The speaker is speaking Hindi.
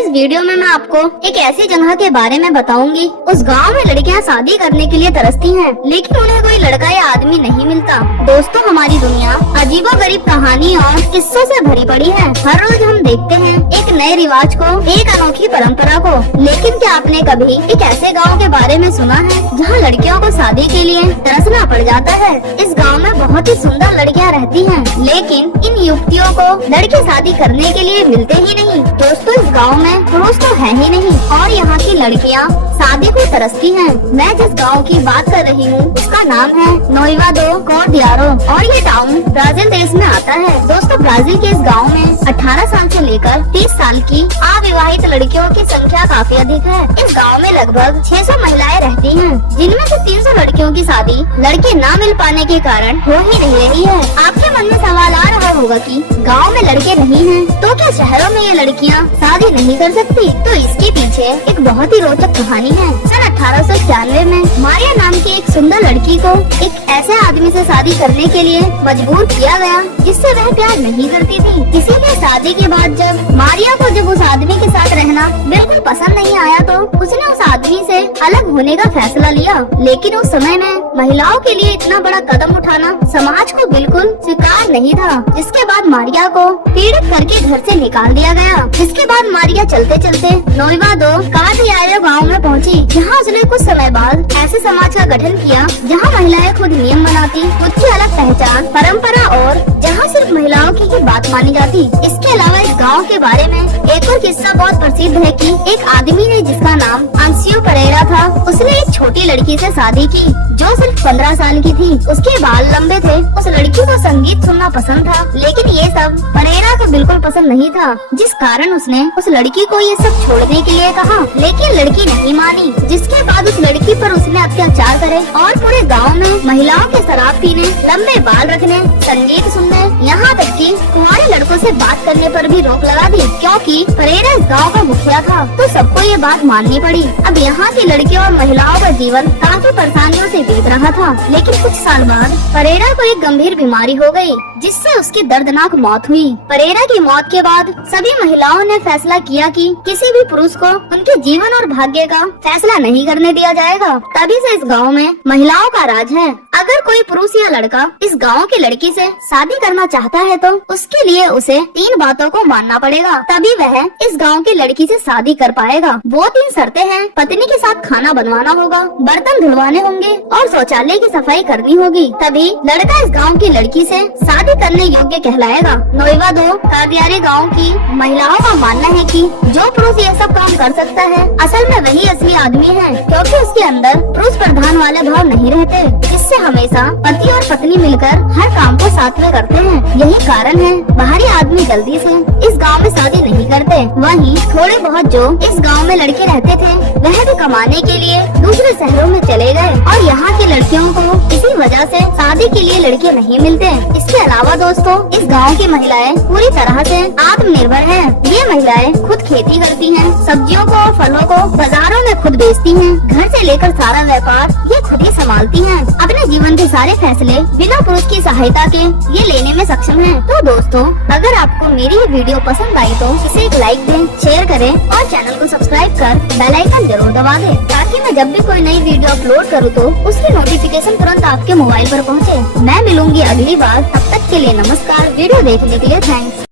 इस वीडियो में मैं आपको एक ऐसी जगह के बारे में बताऊंगी। उस गांव में लड़कियां शादी करने के लिए तरसती हैं, लेकिन उन्हें कोई लड़का या आदमी नहीं मिलता। दोस्तों, हमारी दुनिया अजीबोगरीब कहानी और किस्सों से भरी पड़ी है। हर रोज हम देखते हैं एक नए रिवाज को, एक अनोखी परंपरा को। लेकिन क्या आपने कभी एक ऐसे गाँव के बारे में सुना है जहाँ लड़कियों को शादी के लिए तरसना पड़ जाता है? इस गाँव में बहुत ही सुंदर लड़कियाँ रहती हैं, लेकिन इन युवतियों को लड़के शादी करने के लिए मिलते ही नहीं। दोस्तों, इस गांव में पुरुष तो है ही नहीं और यहाँ की लड़कियाँ शादी को तरसती हैं। मैं जिस गांव की बात कर रही हूँ उसका नाम है नोइवा दो कॉर्डियारो और ये टाउन ब्राजील देश में आता है। दोस्तों, ब्राजील के इस गांव में 18 साल से लेकर 30 साल की अविवाहित लड़कियों की संख्या काफी अधिक है। इस गाँव में लगभग 600 महिलाएं रहती हैं, जिनमें से 300 लड़कियों की शादी लड़के न मिल पाने के कारण हो ही नहीं रही है। आपके मन में सवाल आ रहा होगा कि गांव में लड़के नहीं हैं, तो क्या शहरों में ये लड़कियां शादी नहीं कर सकती? तो इसके पीछे एक बहुत ही रोचक कहानी है। सन 1891 में मारिया नाम की एक सुंदर लड़की को एक ऐसे आदमी से शादी करने के लिए मजबूर किया गया जिससे वह प्यार नहीं करती थी। इसीलिए शादी के बाद जब मारिया को उस आदमी के साथ रहना बिल्कुल पसंद नहीं आया, तो उसने उस आदमी से अलग होने का फैसला लिया। लेकिन उस समय में महिलाओं के लिए इतना बड़ा कदम उठाना समाज को बिल्कुल स्वीकार नहीं था। जिसके बाद मारिया को पीड़ित करके घर से निकाल दिया गया। जिसके बाद मारिया चलते चलते नोइवा दो कॉर्डियारो गाँव में पहुंची, जहां उसने कुछ समय बाद ऐसे समाज का गठन किया जहां महिलाएं खुद नियम बनाती, खुद की अलग पहचान, परंपरा और जहां सिर्फ महिलाओं की ही बात मानी जाती। इसके अलावा इस गाँव के बारे में एक और किस्सा बहुत प्रसिद्ध है कि एक आदमी ने, जिसका नाम अंसियो परेरा था, उसने एक छोटी लड़की से शादी की जो सिर्फ 15 साल की थी। उसके बाल लंबे थे। उस लड़की को संगीत सुनना पसंद था, लेकिन ये सब परेरा को बिल्कुल पसंद नहीं था, जिस कारण उसने उस लड़की को ये सब छोड़ने के लिए कहा। लेकिन लड़की नहीं मानी, जिसके बाद उस लड़की पर उसने अत्याचार करे और पूरे गाँव में महिलाओं के शराब पीने, लंबे बाल रखने, संगीत सुनने, यहाँ तक कि कुंवारे लड़कों से बात करने पर भी रोक लगा दी। क्योंकि परेरा इस गाँव का मुखिया था, तो सबको ये बात माननी पड़ी। अब यहाँ की लड़कियों और महिलाओं का जीवन काफी परेशानियों से बीत रहा था। लेकिन कुछ साल बाद परेरा को एक गंभीर बीमारी हो गई, जिससे उसकी दर्दनाक मौत हुई। परेरा की मौत के बाद सभी महिलाओं ने फैसला किया कि किसी भी पुरुष को उनके जीवन और भाग्य का फैसला नहीं करने दिया जाएगा। तभी से इस गाँव में महिलाओं का राज है। अगर कोई पुरुष या लड़का इस गाँव की लड़की से शादी करना चाहता है, तो उसके लिए उसे 3 बातों को मानना पड़ेगा, तभी वह इस गाँव की लड़की से शादी कर पाएगा। वो 3 शर्तें हैं: पत्नी के साथ खाना बनवाना होगा, बर्तन धुलवाने होंगे और शौचालय की सफाई करनी होगी। तभी लड़का इस गाँव की लड़की से शादी करने योग्य कहलाएगा। नोइवा दो कॉर्डियारो गाँव की महिलाओं का मानना है कि जो पुरुष ये सब काम कर सकता है, असल में वही असली आदमी है, क्योंकि उसके अंदर पुरुष प्रधान वाले भाव नहीं रहते, जिससे हमेशा पति और पत्नी मिलकर हर काम को साथ में करते हैं। यही कारण है बाहरी आदमी जल्दी से इस गांव में शादी नहीं करते। वहीं थोड़े बहुत जो इस गांव में लड़के रहते थे, वह भी कमाने के लिए दूसरे शहरों में चले गए और यहाँ की लड़कियों को इसी वजह से शादी के लिए लड़के नहीं मिलते। इसके अलावा दोस्तों, इस गाँव की महिलाएं पूरी तरह से आत्मनिर्भर हैं। ये महिलाएं खुद खेती करती हैं, सब्जियों को और फलों को बाजारों में खुद बेचती हैं, घर से लेकर सारा व्यापार ये खुद ही संभालती हैं। अपने जीवन के सारे फैसले बिना पुरुष की सहायता के ये लेने में सक्षम हैं। तो दोस्तों, अगर आपको मेरी ये वीडियो पसंद आई तो इसे एक लाइक दें, शेयर करें और चैनल को सब्सक्राइब कर बेल आइकन जरूर दबा दें, ताकि मैं जब भी कोई नई वीडियो अपलोड करूँ तो उसकी नोटिफिकेशन तुरंत आपके मोबाइल पर पहुँचे। मैं मिलूंगी अगली बार, तब तक के लिए नमस्कार। वीडियो देखने के लिए थैंक्स।